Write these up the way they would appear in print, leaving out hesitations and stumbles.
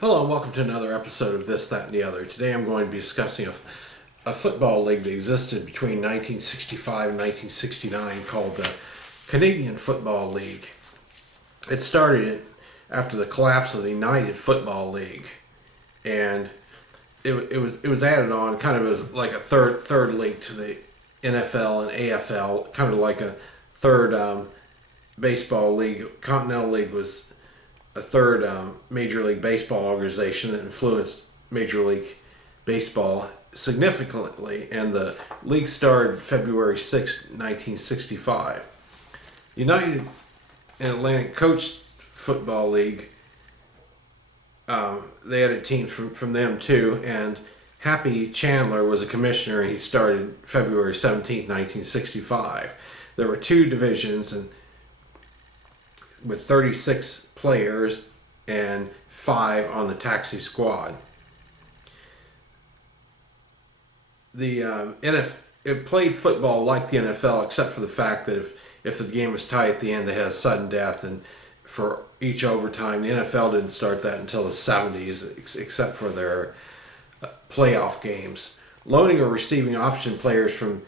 Hello and welcome to another episode of This, That, and the Other. Today I'm going to be discussing a football league that existed between 1965 and 1969 called the Canadian Football League. It started after the collapse of the United Football League, and it was added on kind of as like a third league to the NFL and AFL, kind of like a third baseball league. Continental League was a third Major League Baseball organization that influenced Major League Baseball significantly, and the league started February 6, 1965. United and Atlantic Coast Football League, they had a team from them too, and Happy Chandler was a commissioner, and he started February 17, 1965. There were two divisions, and with 36 players and 5 on the taxi squad. The it played football like the NFL, except for the fact that if the game was tight at the end, they had sudden death, and for each overtime, the NFL didn't start that until the 70s, except for their playoff games. Loading or receiving option players from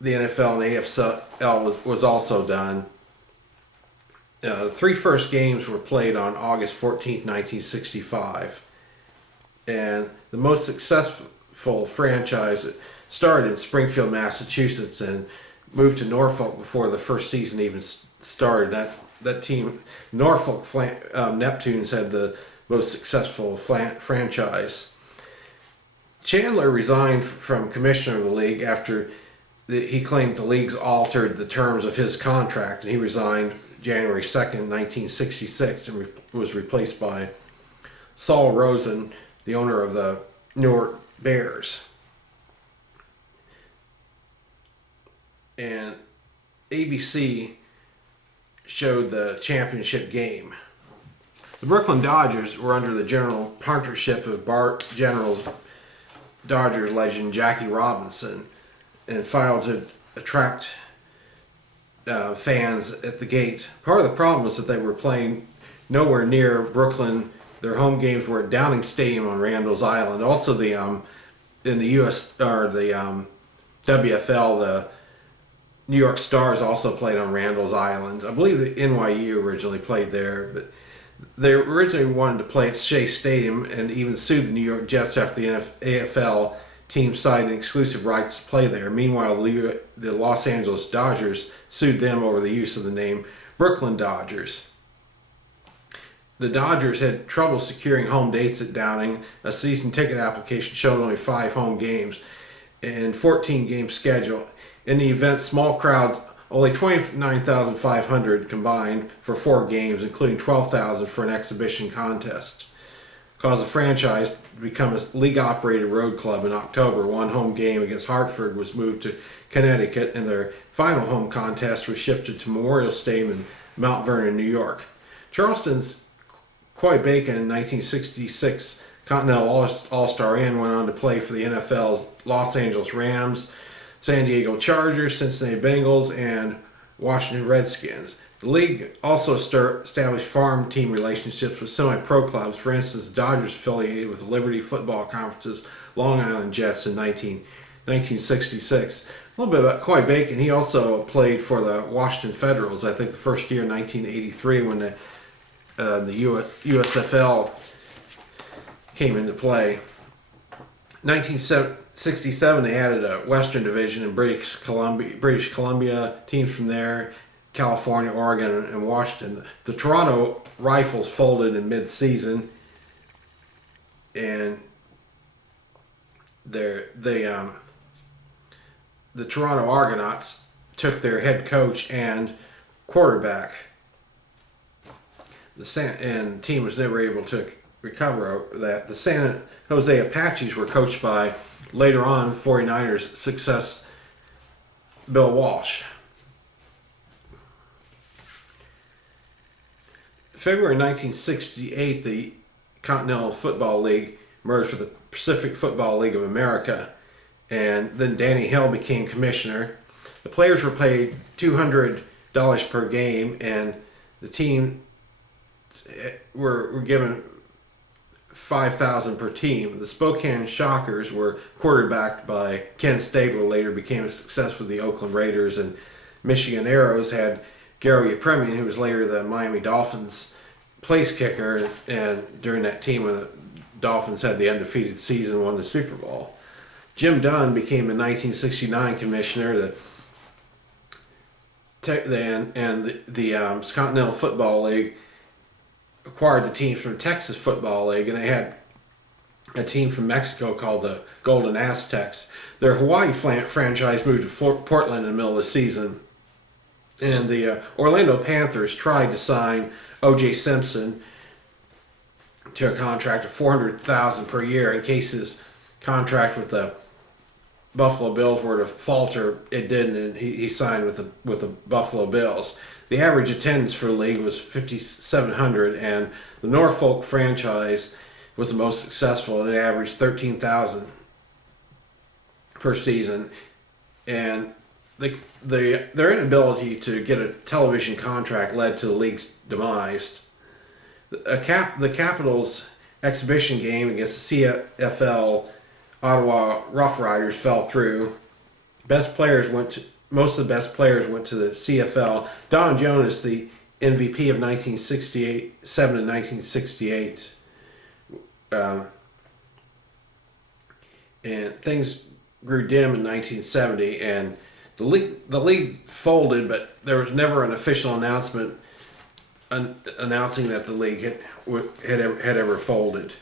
the NFL and AFL was also done. The three first games were played on August 14th, 1965. And the most successful franchise started in Springfield, Massachusetts, and moved to Norfolk before the first season even started. That team, Norfolk Neptunes, had the most successful franchise. Chandler resigned from commissioner of the league after he claimed the leagues altered the terms of his contract, and he resigned January 2nd, 1966, and was replaced by Saul Rosen, the owner of the Newark Bears. And ABC showed the championship game. The Brooklyn Dodgers were under the general partnership of General Dodgers legend Jackie Robinson, and filed to attract fans at the gate. Part of the problem was that they were playing nowhere near Brooklyn. Their home games were at Downing Stadium on Randall's Island. Also, the in the U.S. or the WFL, the New York Stars also played on Randall's Island. I believe the NYU originally played there, but they originally wanted to play at Shea Stadium, and even sued the New York Jets after the AFL team cited exclusive rights to play there. Meanwhile, the Los Angeles Dodgers sued them over the use of the name Brooklyn Dodgers. The Dodgers had trouble securing home dates at Downing. A season ticket application showed only 5 home games and 14-game schedule. In the event, small crowds, only 29,500 combined for 4 games, including 12,000 for an exhibition contest. Caused the franchise to become a league-operated road club in October. One home game against Hartford was moved to Connecticut, and their final home contest was shifted to Memorial Stadium in Mount Vernon, New York. Charleston's Coy Bacon in 1966 Continental All-Star Inn went on to play for the NFL's Los Angeles Rams, San Diego Chargers, Cincinnati Bengals, and Washington Redskins. The league also established farm team relationships with semi-pro clubs. For instance, the Dodgers affiliated with the Liberty Football Conference's Long Island Jets in 1966. A little bit about Coy Bacon. He also played for the Washington Federals, I think the first year in 1983 when the USFL came into play. 1967, they added a Western Division in British Columbia, teams from there, California, Oregon, and Washington. The Toronto Rifles folded in mid-season, and the Toronto Argonauts took their head coach and quarterback. And the team was never able to recover that. The San Jose Apaches were coached by, later on, 49ers success Bill Walsh. February 1968, the Continental Football League merged with the Pacific Football League of America, and then Danny Hill became commissioner. The players were paid $200 per game, and the team were given 5,000 per team. The Spokane Shockers were quarterbacked by Ken Stabler, later became a success with the Oakland Raiders, and Michigan Arrows had Gary Yepremian, who was later the Miami Dolphins place kicker, and during that team when the Dolphins had the undefeated season, won the Super Bowl. Jim Dunn became the 1969 commissioner. The Continental Football League acquired the teams from the Texas Football League, and they had a team from Mexico called the Golden Aztecs. Their Hawaii franchise moved to Portland in the middle of the season, and the Orlando Panthers tried to sign O.J. Simpson to a contract of $400,000 per year in case his contract with the Buffalo Bills were to falter. It didn't, and he signed with the Buffalo Bills. The average attendance for the league was 5,700, and the Norfolk franchise was the most successful, and it averaged 13,000 per season. And their inability to get a television contract led to the league's demise. The Capitals' exhibition game against the CFL Ottawa Rough Riders fell through. Most of the best players went to the CFL. Don Jonas, the MVP of 1967 and 1968, and things grew dim in 1970, and the league folded, but there was never an official announcement announcing that the league had ever folded.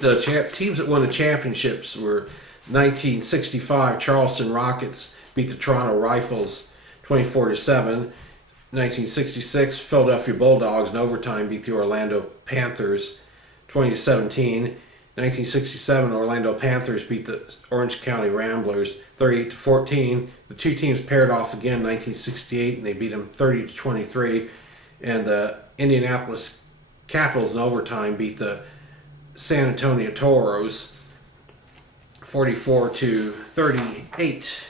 The teams that won the championships were 1965 Charleston Rockets beat the Toronto Rifles 24-7. 1966 Philadelphia Bulldogs in overtime beat the Orlando Panthers 20-17. 1967 Orlando Panthers beat the Orange County Ramblers 38-14. The two teams paired off again in 1968, and they beat them 30-23. And the Indianapolis Capitals in overtime beat the San Antonio Toros 44-38.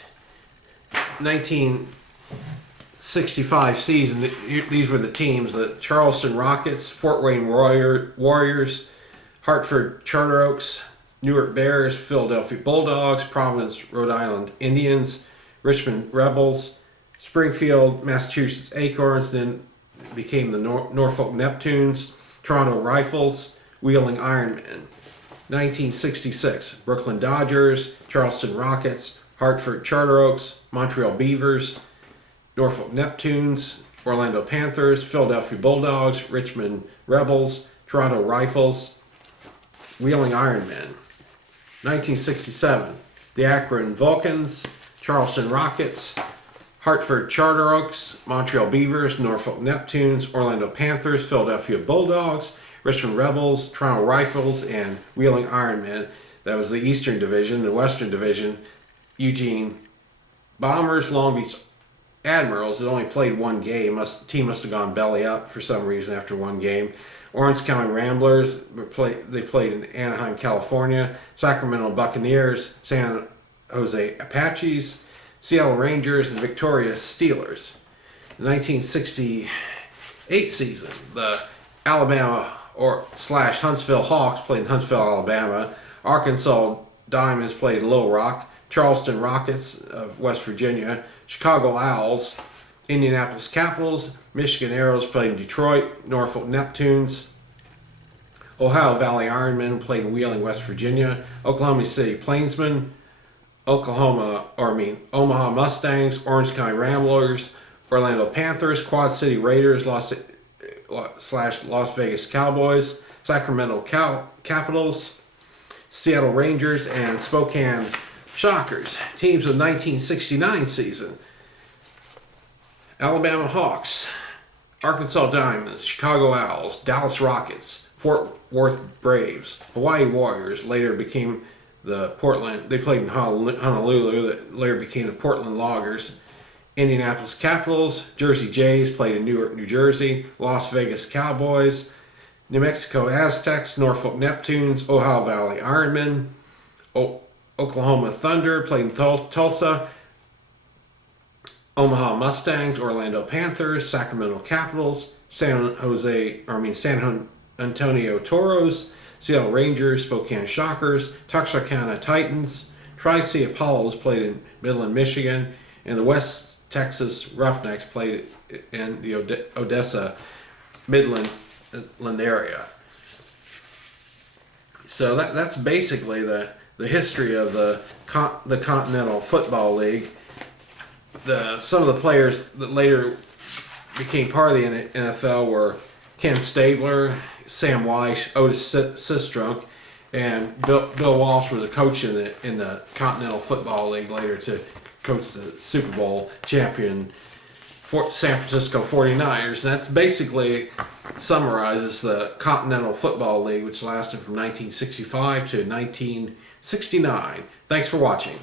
1965 season, these were the teams: the Charleston Rockets, Fort Wayne Warriors, Hartford Charter Oaks, Newark Bears, Philadelphia Bulldogs, Providence, Rhode Island Indians, Richmond Rebels, Springfield, Massachusetts Acorns, then became the Norfolk Neptunes, Toronto Rifles, Wheeling Ironmen. 1966, Brooklyn Dodgers, Charleston Rockets, Hartford Charter Oaks, Montreal Beavers, Norfolk Neptunes, Orlando Panthers, Philadelphia Bulldogs, Richmond Rebels, Toronto Rifles, Wheeling Ironmen. 1967, the Akron Vulcans, Charleston Rockets, Hartford Charter Oaks, Montreal Beavers, Norfolk Neptunes, Orlando Panthers, Philadelphia Bulldogs, Richmond Rebels, Toronto Rifles, and Wheeling Ironmen. That was the Eastern Division. The Western Division, Eugene Bombers, Long Beach Admirals. It only played one game. Team must have gone belly up for some reason after one game. Orange County Ramblers, they played in Anaheim, California. Sacramento Buccaneers, San Jose Apaches, Seattle Rangers, and Victoria Steelers. The 1968 season, the Alabama Huntsville Hawks played in Huntsville, Alabama. Arkansas Diamonds played in Little Rock. Charleston Rockets of West Virginia. Chicago Owls, Indianapolis Capitals, Michigan Arrows played in Detroit. Norfolk Neptunes. Ohio Valley Ironmen played in Wheeling, West Virginia. Oklahoma City Plainsmen. Omaha Mustangs, Orange County Ramblers, Orlando Panthers, Quad City Raiders, Las Vegas Cowboys, Sacramento Capitals, Seattle Rangers, and Spokane Shockers. Teams of the 1969 season: Alabama Hawks, Arkansas Diamonds, Chicago Owls, Dallas Rockets, Fort Worth Braves, Hawaii Warriors, later became the Portland, they played in Honolulu, that later became the Portland Loggers. Indianapolis Capitals, Jersey Jays played in Newark, New Jersey. Las Vegas Cowboys, New Mexico Aztecs, Norfolk Neptunes, Ohio Valley Ironmen. Oklahoma Thunder played in Tulsa. Omaha Mustangs, Orlando Panthers, Sacramento Capitals, San Antonio Toros, Seattle Rangers, Spokane Shockers, Texarkana Titans, Tri-C Apollos played in Midland, Michigan, and the West Texas Roughnecks played in the Odessa, Midland area. So that's basically the history of the Continental Football League. Some of the players that later became part of the NFL were Ken Stabler, Sam Weiss, Otis Sistrunk, and Bill Walsh was a coach in the Continental Football League later to coach the Super Bowl champion San Francisco 49ers. And that's basically summarizes the Continental Football League, which lasted from 1965 to 1969. Thanks for watching.